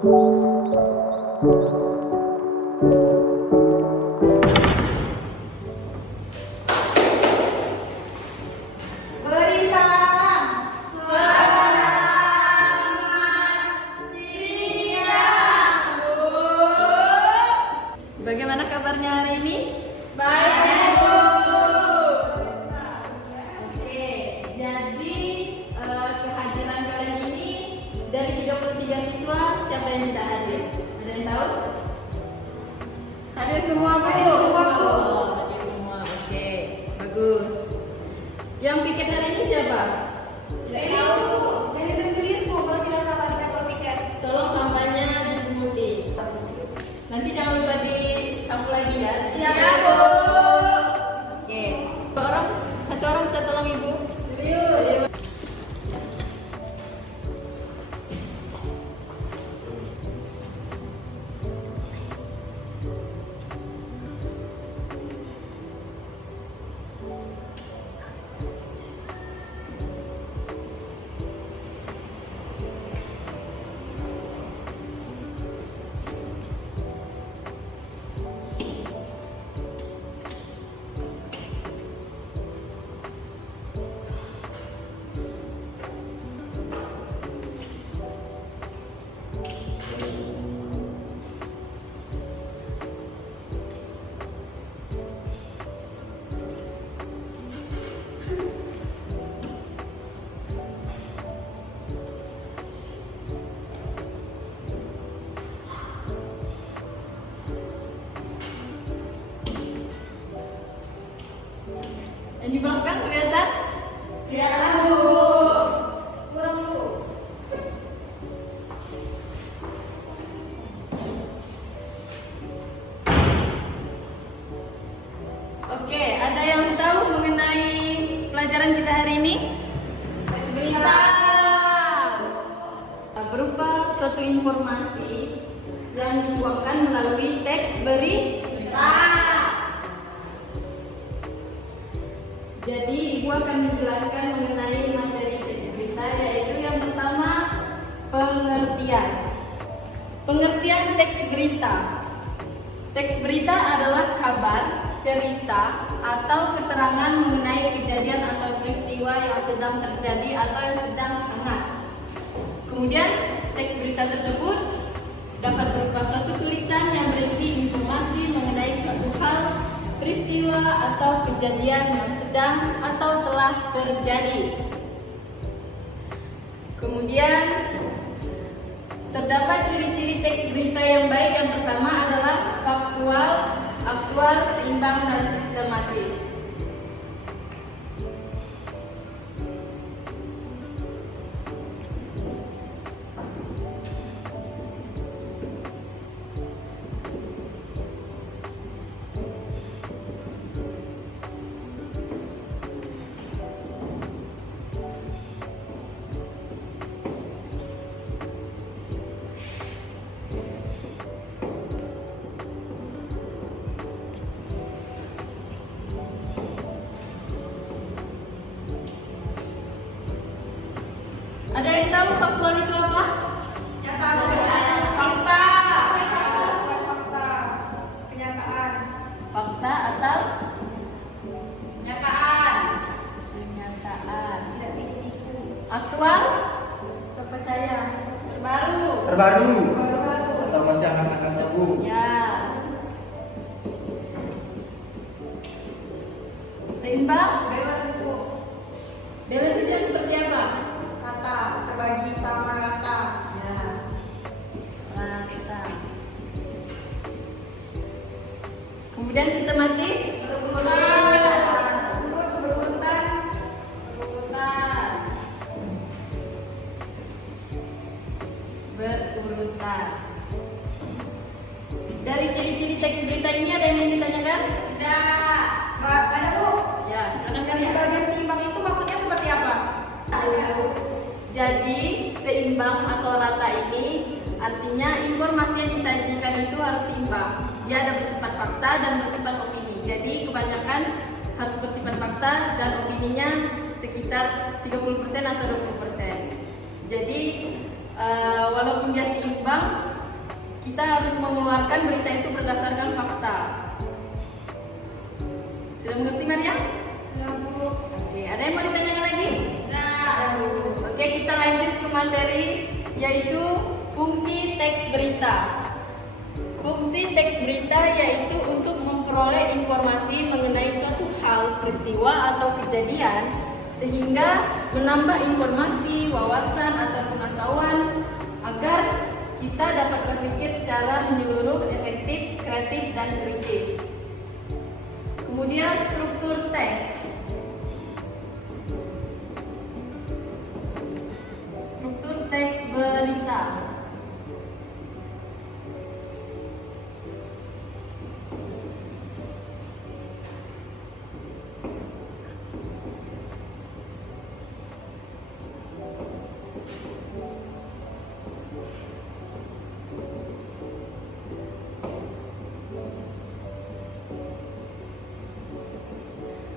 Beri salam. Selamat siang, Bu. Bagaimana kabarnya hari ini? Baik, Bu. Oke, jadi kehadiran kalian ini dari 33 siswa, siapa yang tidak hadir? Ada yang tahu? Hadir semua, Bu. Hadir semua, Bu. Oh, hadir semua. Oke, bagus. Yang piket hari ini siapa? Tidak tahu. Yang tertulis, Bu, kalau tidak salah di kantor piket. Tolong sampahnya dipunguti. Nanti jangan lupa disapu lagi ya. Siap, Bu. Oke. Satu orang bisa tolong Ibu? Serius. Yang di belakang kelihatan? Kelihatan, Bu. Kurang, Bu. Oke, ada yang tahu mengenai pelajaran kita hari ini? Teks berita. Berupa suatu informasi yang dituangkan melalui teks berita. Jadi Ibu akan menjelaskan mengenai materi teks berita, yaitu yang pertama pengertian. Pengertian teks berita. Teks berita adalah kabar, cerita, atau keterangan mengenai kejadian atau peristiwa yang sedang terjadi atau yang sedang hangat. Kemudian teks berita tersebut dapat berupa suatu tulisan yang berisi informasi mengenai suatu hal, peristiwa, atau kejadian yang sedang atau telah terjadi. Kemudian terdapat ciri-ciri teks berita yang baik. Yang pertama adalah faktual, aktual, seimbang, dan sistematis. Ada yang tahu faktual itu apa? Yang tahu. Fakta. Bukan fakta. Kenyataan. Fakta atau Kenyataan. kenyataan. Tidak ditipu. Aktual, terpercaya, terbaru. Terbaru Baru. atau masih akan Bu? Ya. Seimbang. Balance, Bu. Balance itu seperti apa? Rata. Terbagi sama rata. Ya. Rata. Kemudian sistematis. Berurutan. Berurutan. Berurutan. Berurutan. Dari ciri-ciri teks berita ini ada yang ingin ditanyakan? Tidak. Ada, Bu. Ya, silakan Yang kalian. bagian seimbang itu maksudnya seperti apa? Jadi seimbang atau rata ini artinya informasi yang disajikan itu harus seimbang. Dia ada bersifat fakta dan bersifat opini. Jadi kebanyakan harus bersifat fakta dan opininya sekitar 30% atau 20%. Jadi walaupun dia seimbang, kita harus mengeluarkan berita itu berdasarkan fakta. Sudah mengerti Maria? Sudah, Bu. Oke, ada yang mau ditanyakan lagi? Oke, kita lanjut ke materi yaitu fungsi teks berita. Fungsi teks berita yaitu untuk memperoleh informasi mengenai suatu hal, peristiwa atau kejadian sehingga menambah informasi, wawasan atau pengetahuan agar kita dapat berpikir secara menyeluruh, efektif, kreatif, dan kritis. Kemudian struktur teks. Struktur teks berita.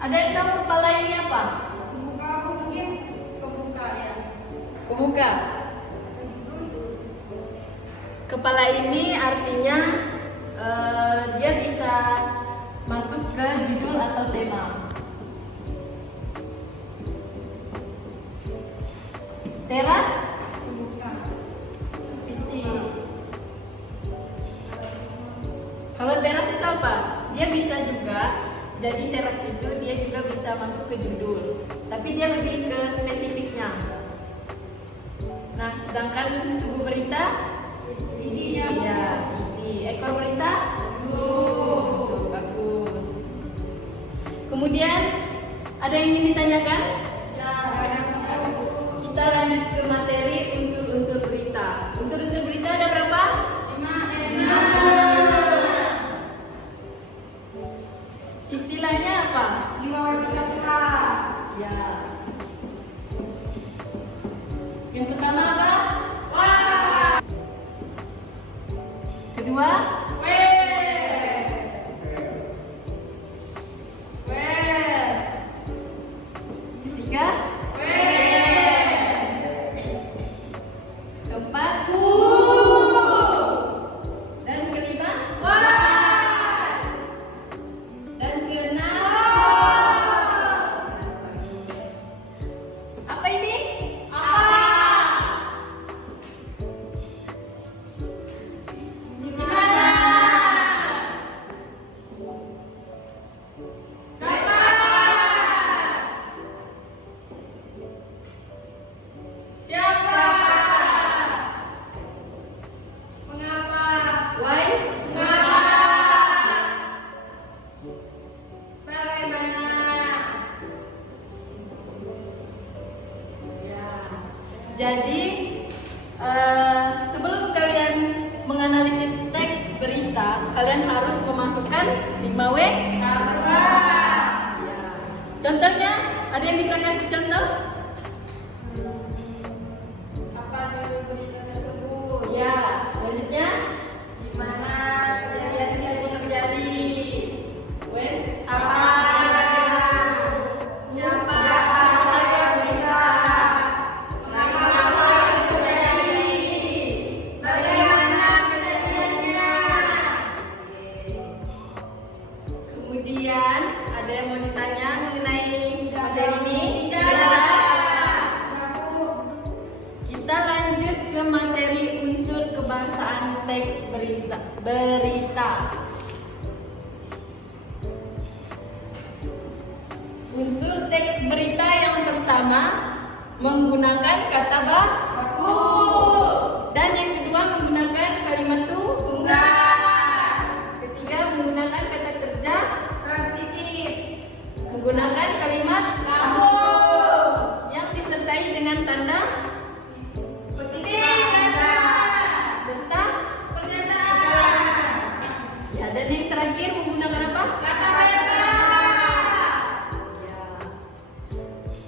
Ada yang tahu kepala ini apa? Buka aku mungkin. Kemuka ya. Kemuka. Kepala ini artinya dia bisa masuk ke judul atau tema. Teras. Buka. Visi. Kalau teras itu apa? Dia bisa juga. Jadi teras itu dia juga bisa masuk ke judul, tapi dia lebih ke spesifiknya. Nah, sedangkan tubuh berita, Isinya. ya isi. Ekor berita, tuh, bagus. Kemudian ada yang ingin ditanyakan? Ya. Kita lanjut ke materi unsur-unsur berita. Unsur-unsur berita ada berapa? 5. Istilahnya apa? 5 Ya. Yang pertama apa? Wah. Kedua? Ketiga? Keempat? Dan kelima? Dan keenam? Apa ini? Why? Ya. Jadi sebelum kalian menganalisis teks berita, kalian harus memasukkan 5W kata. Ya. Contohnya, ada yang bisa kasih contoh? Apa judul berita tersebut? Ya. Selanjutnya, Di mana kejadian tersebut terjadi? when? Apa? Siapa saja berita? Mengapa itu terjadi? Bagaimana kejadiannya? Kemudian ada yang mau ditanya mengenai materi ini? Kita lanjut ke materi unsur kebahasaan teks berita. Unsur teks berita yang pertama menggunakan kata baku dan yang kedua menggunakan kalimat tunggal. Ketiga menggunakan kata kerja, Transitif. menggunakan kalimat yang disertai dengan tanda serta ya, dan yang terakhir menggunakan apa? Ya.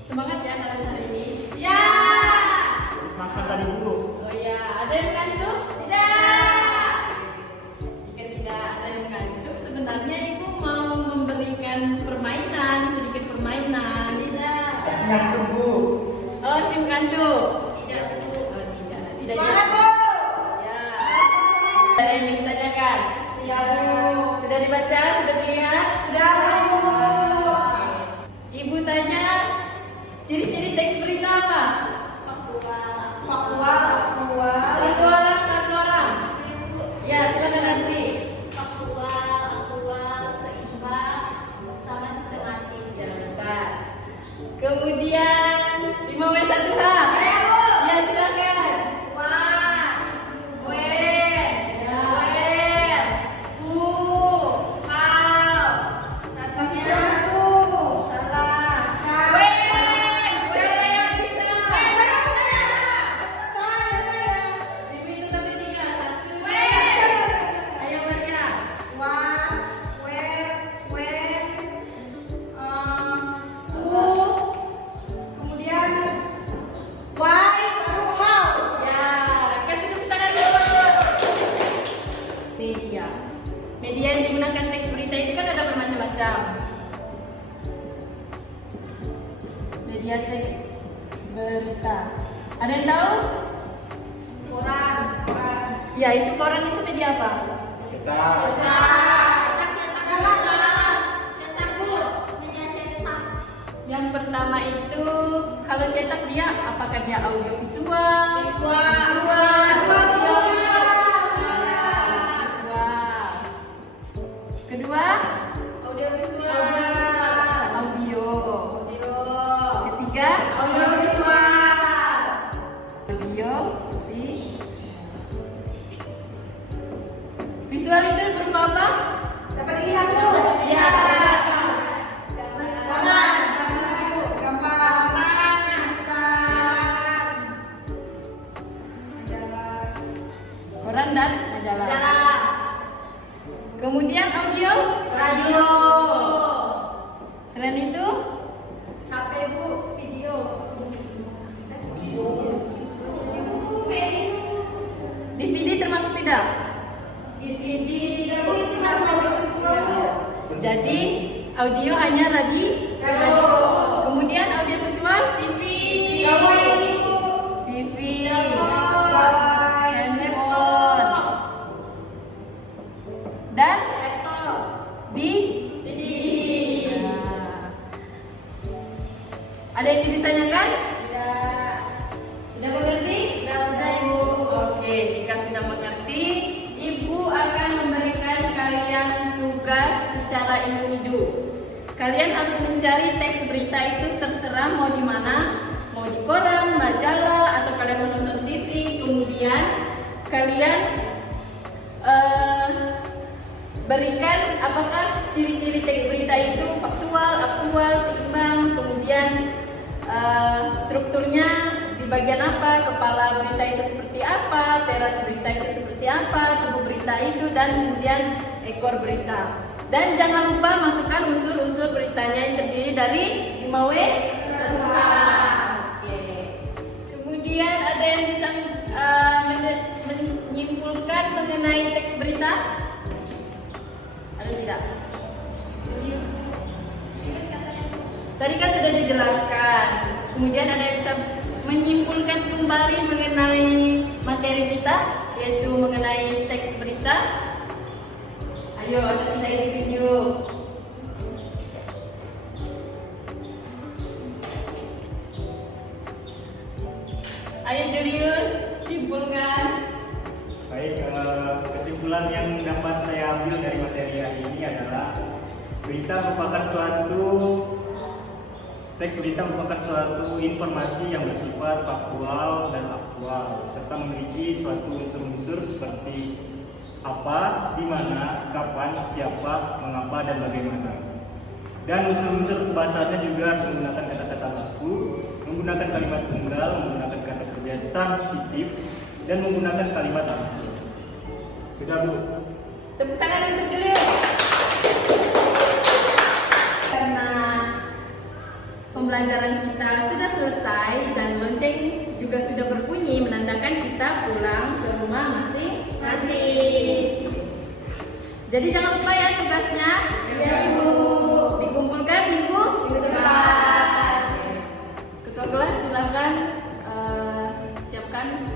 Semangat ya kalian hari ini. Disangka tadi dulu. Oh ya, ada yang kantuk? Jika tidak ada yang kantuk, sebenarnya ibu mau memberikan permainan, sedikit permainan. Tidak. Siap tunggu. Oh, sim kantuk. Tidak. Oh, tidak. Tidak. Semangat, Ya. Bu. Ya. dibaca? Sudah dilihat? Sudah, Bu. Ibu tanya, ciri-ciri teks berita apa? Faktual. Satu orang. Ya, silakan Narsi. Ya, betul. Kemudian 5W1H. Ya, silakan. Atasnya satu. Salah. Siapa yang bisa? Ibu itu sampai 3. 1. Ayo baca. Kemudian why baru how. Ya, kasih tepuk tangan dulu. Media. Media yang digunakan teks berita itu kan ada bermacam-macam. Media teks berita. Ada yang tahu? Koran. Ya, itu koran itu media apa? Yang pertama itu kalau cetak dia apakah dia audio visual? Visual. Kedua, audio. Ketiga, audio. Visual itu berupa apa? Dapat dilihat dulu. Ya. Gambar. Koran dan majalah. Kemudian audio, Radio. selain itu HP, Bu, video. DVD termasuk tidak? DVD tidak, Bu, itu nama visual, Bu. Jadi audio hanya radio. Kemudian audio visual TV. TV. Handphone. Dan di Nah. Ada yang ditanyakan? Sudah mengerti? Bu. Oke, jika sudah mengerti, Ibu akan memberikan kalian tugas secara individu. Kalian harus mencari teks berita itu terserah mau di mana, mau di koran, majalah, atau kalian menonton TV. Kemudian kalian berikan apakah ciri-ciri teks berita itu faktual, aktual, seimbang, kemudian strukturnya di bagian apa, kepala berita itu seperti apa, teras berita itu seperti apa, tubuh berita itu, dan kemudian ekor berita. Dan jangan lupa masukkan unsur-unsur beritanya yang terdiri dari 5W. Oke. Kemudian ada yang bisa menyimpulkan mengenai teks berita? Ada tidak? Tadi kan sudah dijelaskan. Kemudian ada yang bisa menyimpulkan kembali mengenai materi kita, yaitu mengenai teks berita. Ayo, ada kita individu. Ayo Julius, simpulkan. Baik, kesimpulan yang dapat saya ambil dari materi hari ini adalah teks berita merupakan suatu informasi yang bersifat faktual dan aktual serta memiliki suatu unsur-unsur seperti apa, di mana, kapan, siapa, mengapa, dan bagaimana. Dan unsur-unsur bahasanya juga harus menggunakan kata-kata baku, menggunakan kalimat tunggal, menggunakan kata kerja transitif, dan menggunakan kalimat langsung. Sudah, Bu? Tepuk tangan untuk Julius. Karena pembelajaran kita sudah selesai dan lonceng juga sudah berbunyi menandakan kita pulang ke rumah masing-masing. Jadi jangan lupa ya tugasnya. Ya, Ibu. Dikumpulkan minggu depan. Ketua kelas silakan siapkan